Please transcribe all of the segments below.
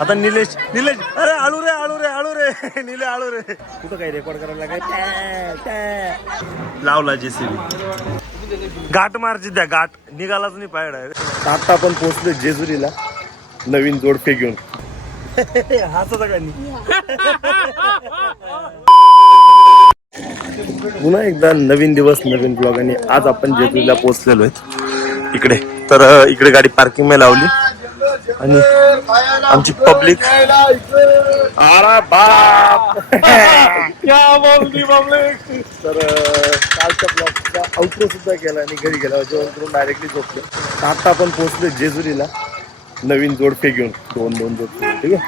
आता निलेश निलेश अरे आळू रे निले आळू रे कुठं काही रेकॉर्ड करायला काय लावला जेसीबी घाट मारची द्या घाट निघालाच नाही पाहिजे. आता आपण पोहोचलो जेजुरीला नवीन जोडपे घेऊन. हसत का पुन्हा एकदा नवीन दिवस नवीन ब्लॉग. आणि आज आपण जेजुरीला पोहोचलेलो आहे इकडे. तर इकडे गाडी पार्किंग मध्ये लावली आणि आमची पब्लिक अरे बाप तर कालच्या ब्लॉगचा आउटरो सुद्धा केला आणि घरी गेला जेवण करून डायरेक्टली झोपले. आता आपण पोहोचलो जेजुरीला नवीन जोडपे घेऊन दोन जोडपे. ठीक आहे.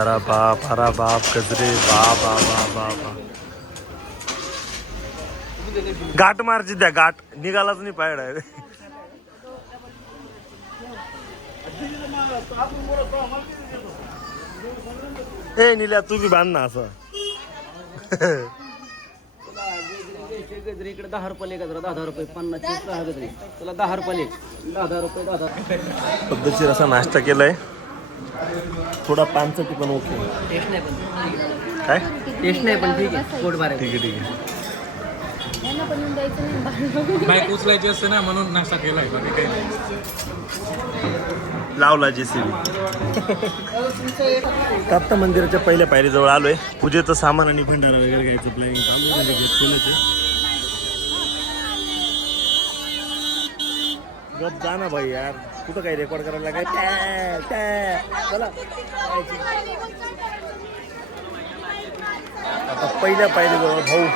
अरे बाप कचरे बाप घाट मारची द्या घाट निघालाच नाही पाहिजे. ए निल्या तू बी बांध ना असं. इकडे 10 रुपये गजरा 10 रुपये 50 गजरी तुला 10 रुपये 10 रुपये 10 पद्धतशीर असा नाश्ता केलाय. थोडा पानचटी पण ओके. टेस्ट नाही पण काय टेस्ट नाही पण ठीक आहे. पोट भरायचं. ठीक आहे. बाईक उचलायची असते ना म्हणून नाश्ता केलाय. बाकी काही लावला जेसीबी. दत्त मंदिराच्या पहिल्या पायरीजवळ आलोय. पूजेचं सामान आणि भंडारा वगैरे घ्यायचं प्लॅनिंग चालू आहे. म्हणजे घेतलेलंच गप जा ना भाई यार. कुठं काही रेकॉर्ड करायला काय चला. आता पहिल्या पायरीजवळ भाऊ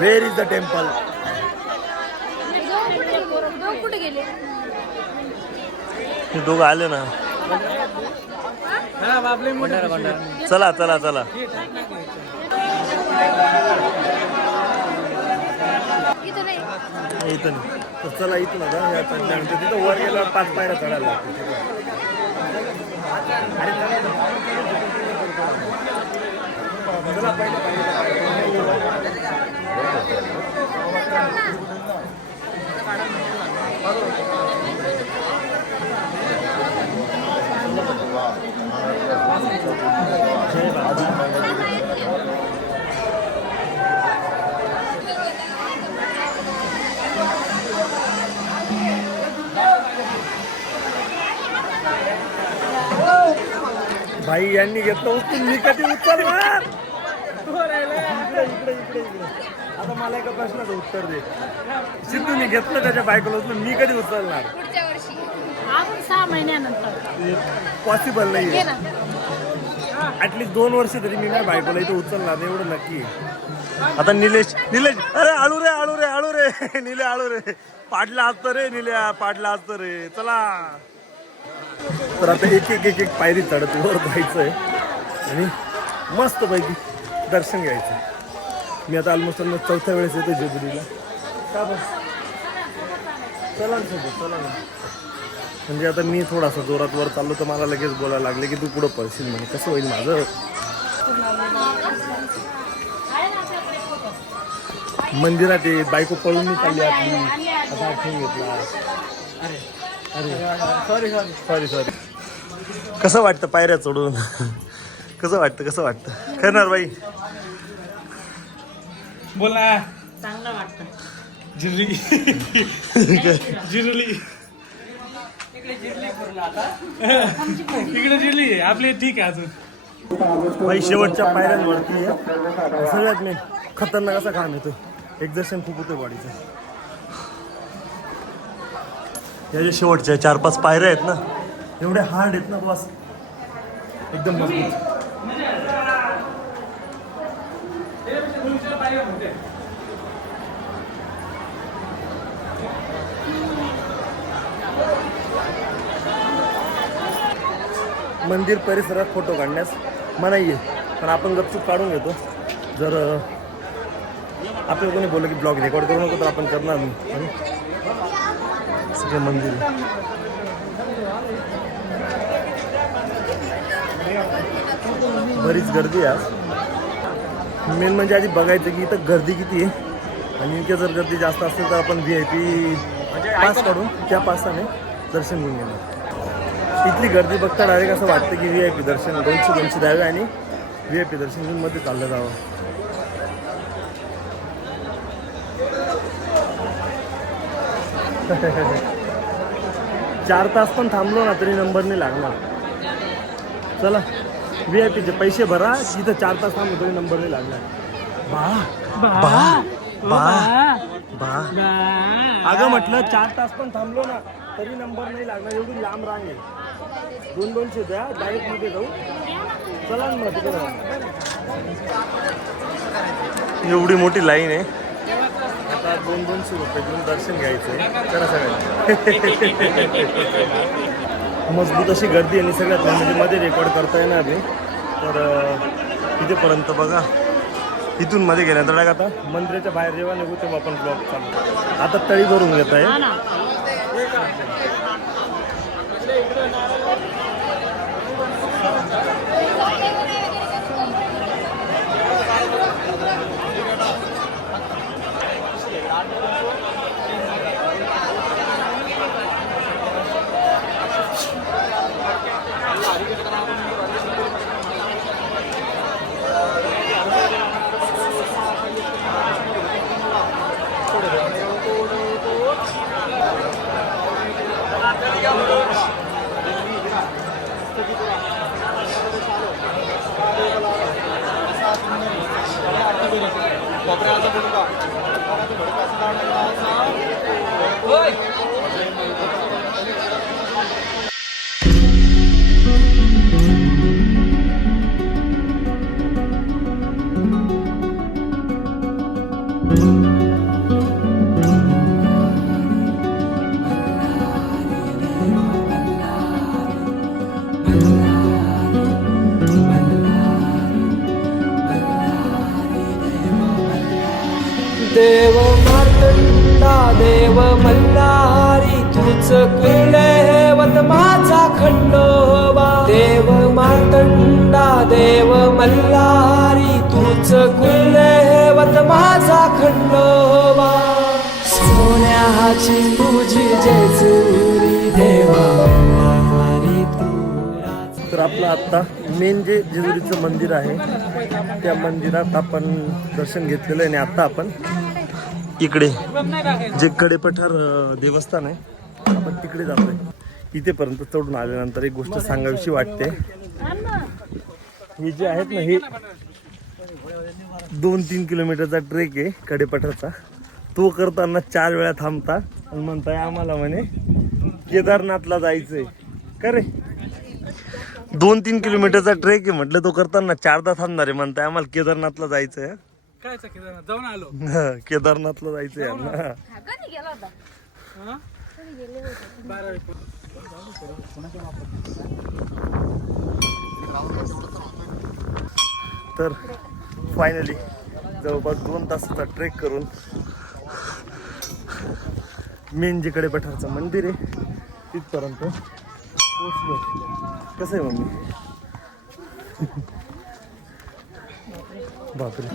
वेअर इज द टेम्पल. कुठे गेले हे दोघं आले ना. चला इथं नाही. इथं नाही तर चला इथून आता तिथं वर गेल्यावर 5 पायऱ्या चढायला लागतात. चला भाई यांनी घेतलं उचलून मी कधी उचलणार. इकडे आता मला एका प्रश्नाचं उत्तर दे. सिद्धूने घेतलं त्याच्या बायकोला उचलून मी कधी उचलणार. पुढच्या वर्षी आपण 6 महिन्यानंतर पॉसिबल नाहीये. ऍटलीस्ट 2 वर्ष तरी मी माझ्या बायकोला इथे उचलणार नाही एवढं नक्की आहे. आता निलेश अरे आळू रे निले आळू रे पाडला असतं रे निल्या पाडला असतं रे. चला तर आता एक पायरी चढत वर जायचंय आणि मस्त पैकी दर्शन घ्यायचं. मी आता ऑलमोस्ट 4थ्या वेळेस येतो जेजुरीला. का बस चला ना. म्हणजे आता मी थोडासा जोरात वर चाललो तर मला लगेच बोलायला लागले की तू पुढं पडशील म्हणे. कसं होईल माझं. मंदिरात ये बायको पळून नाही चालली आपली. आता आठवून घेतला. अरे सॉरी. कसं वाटतं पायऱ्या चढून. कसं वाटतं करणार बाई. बोल ना. चांगलं वाटतं. जिरली इकडे जिरली आपले ठीक आहे अजून. बाई शेवटच्या पायऱ्यांवरती सगळ्यात मी खतरनाक असा काम येतोय. एक्झर्शन खूप होतोय बॉडीचं. या जे शेवटच्या 4-5 पायऱ्या आहेत ना एवढे हार्ड आहेत ना बस एकदम मजबूत. मंदिर परिसरात फोटो काढण्यास मनाई आहे पण आपण गपचूप काढून घेतो. जर आपल्याला कोणी बोललं की ब्लॉग रेकॉर्ड करू नको तर आपण करणार नाही. सगळे मंदिर बरीच गर्दी आहे. मेन म्हणजे आधी बघायचं की इथं गर्दी किती आहे आणि इथे जर गर्दी जास्त असेल तर आपण VIP पास काढून त्या पासाने दर्शन घेऊन घेणार. इथली गर्दी बघता डायरेक्ट असं वाटतं की VIP दर्शन 200 द्यावे आणि VIP दर्शन मध्ये चाललं जावं. चार तास पण थांबलो ना तरी नंबर नाही लागणार. चला VIP चे पैसे भरा, तिथं 4 तास थांबलो तरी नंबर नाही लागणार. अगं म्हटलं 4 तास पण थांबलो ना तरी नंबर नाही लागणार, एवढी लांब रांग आहे. 200 द्या, डायरेक्ट मध्ये जाऊ. चला ना मग तिकडे एवढी मोठी लाईन आहे. आता 200 रुपये देऊन दर्शन घ्यायचंय. चला सगळ्यांनी मजबूत अशी गर्दी आणि सगळ्यात म्हणजे मध्ये रेकॉर्ड करता येणार नाही. तर इथेपर्यंत बघा. इथून मध्ये गेल्यानंतर काय आता मंदिराच्या बाहेर जेव्हा निघू तेव्हा आपण ब्लॉग चालू. आता तळी भरून घेत आहे. देव मार्तंडा देव मल्हारी तूच कुलदैवत माझा खंडोबा. देव मार्तंडा देव मल्हारी तूच कुलदैवत माझा खंडोबा. सोन्याची तुझी जेजुरी देवा मल्हारी तू. तर आपलं आत्ता मेन जे जेजुरीचं मंदिर आहे त्या मंदिरात आपण दर्शन घेतलेलं आहे. आणि आत्ता आपण इकडे जे कडेपठार देवस्थान आहे आपण तिकडे जातोय. इथेपर्यंत चढून आल्यानंतर एक गोष्ट सांगावीशी वाटते. हे जे आहेत ना हे 2-3 किलोमीटरचा ट्रेक आहे कडेपठारचा. तो करताना 4 वेळा थांबता आणि म्हणताय आम्हाला म्हणे केदारनाथला जायचंय. का रे 2-3 किलोमीटरचा ट्रेक आहे म्हटलं, तो करताना 4दा थांबणार आहे. म्हणताय आम्हाला केदारनाथला जायचंय. काय केदारनाथ जाऊन आलो. केदारनाथला जायचंय यांना. कधी गेला होता? तर फायनली जवळपास 2 तासाचा ट्रेक करून मेन जे कडेपठारचं मंदिर आहे तिथपर्यंत पोहोचलो. कसं आहे मम्मी? बापरे.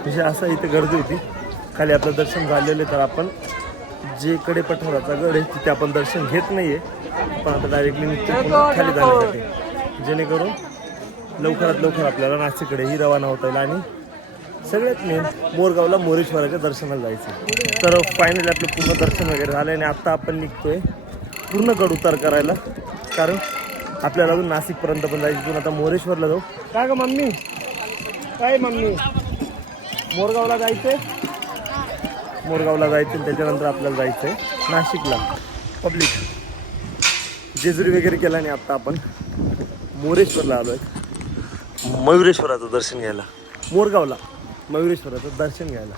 म्हणजे असं इथे गर्दी होती. खाली आपलं दर्शन झालेलं आहे. तर आपण जे कडेपठाराचा गड आहे तिथे आपण दर्शन घेत नाहीये. पण आता डायरेक्टली निघतो खाली जाण्यासाठी, जेणेकरून लवकरात लवकर आपल्याला नाशिककडेही रवाना होता येईल आणि सगळ्यात मेन मोरगावला मोरेश्वराच्या दर्शनाला जायचं. तर फायनली आपलं पूर्ण दर्शन वगैरे झालं आणि आत्ता आपण निघतोय पूर्ण गड उतार करायला. कारण आपल्याला अजून नाशिकपर्यंत पण जायचं. तिथून आता मोरेश्वरला जाऊ. काय ग मम्मी? काय मम्मी? मोरगावला जायचंय. मोरगावला जायचं त्याच्यानंतर आपल्याला जायचंय नाशिकला. पब्लिक जेजुरी वगैरे केला आणि आता आपण मोरेश्वरला आलो आहे मयुरेश्वराचं दर्शन घ्यायला. मोरगावला मयुरेश्वराचं दर्शन घ्यायला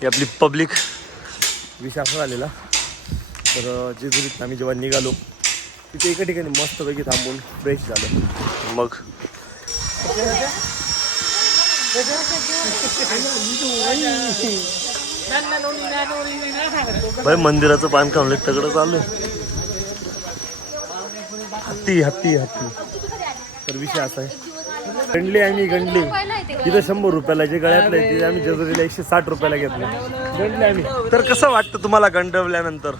ही आपली पब्लिक विषय असा झालेला. तर जेजुरीत आम्ही जेव्हा निघालो तिथे एका ठिकाणी मस्तपैकी थांबून फ्रेश झालं. मग भाई मंदिराचं बांधकाम लय तगडं चालू आहे. हत्ती हत्ती हत्ती. तर विषय असा आहे, गंडली आम्ही गंडली तिथं 100 रुपयाला, जे गळ्यातलं आहे तिथे आम्ही जेजुरीला 160 रुपयाला घेतले. गंडले आम्ही. तर कसं वाटतं तुम्हाला गंडवल्यानंतर?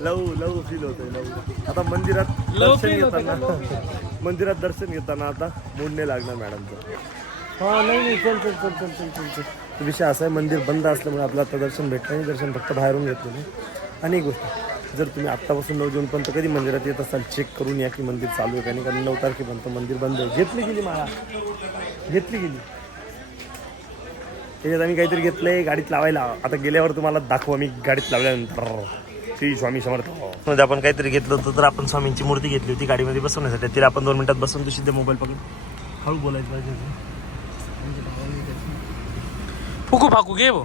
लव फील होतंय. लव. आता मंदिरात दर्शन घेताना आता मूड नाही लागणार मॅडमचं. हा नाही चल. विषय असा आहे, मंदिर बंद असल्यामुळे आपलं आता दर्शन भेटलं नाही. दर्शन फक्त बाहेरून घेतलं नाही. आणि एक गोष्ट, जर तुम्ही आत्तापासून 9 जूनपर्यंत कधी मंदिरात येत असाल, चेक करून या की मंदिर चालू आहे का नाही. कारण 9 तारखेपर्यंत मंदिर बंद आहे. घेतली गेली त्याच्यात आम्ही काहीतरी घेतलंय गाडीत लावायला. आता गेल्यावर तुम्हाला दाखवू आम्ही गाडीत लावल्यानंतर. श्री स्वामी समर्थ. मध्ये आपण काहीतरी घेतलं होतं, तर आपण स्वामींची मूर्ती घेतली होती गाडीमध्ये बसवण्यासाठी. तिला आपण 2 मिनिटात बसून तू सिद्धे मोबाईल पकडून हळू बोलायचं पाहिजे. फुकू फाकू घे भाऊ.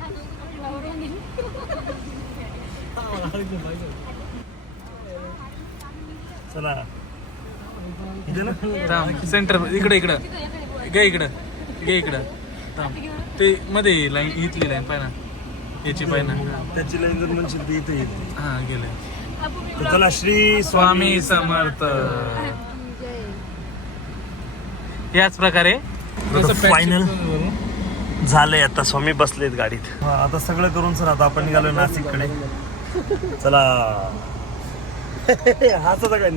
चला इथे ना थांब सेंटर इकडे घे इकडं थांब. ते मध्ये लाईन इथली लाईन पाय ना, याची पाय ना. त्याची लाईन जर म्हणशील ती इथे येते. हा गेलं. तर चला श्री स्वामी समर्थ. याच प्रकारे फायनल झालंय. आता स्वामी बसलेत गाडीत. आता सगळं करून सर आता आपण निघालो नाशिककडे. चला हसत का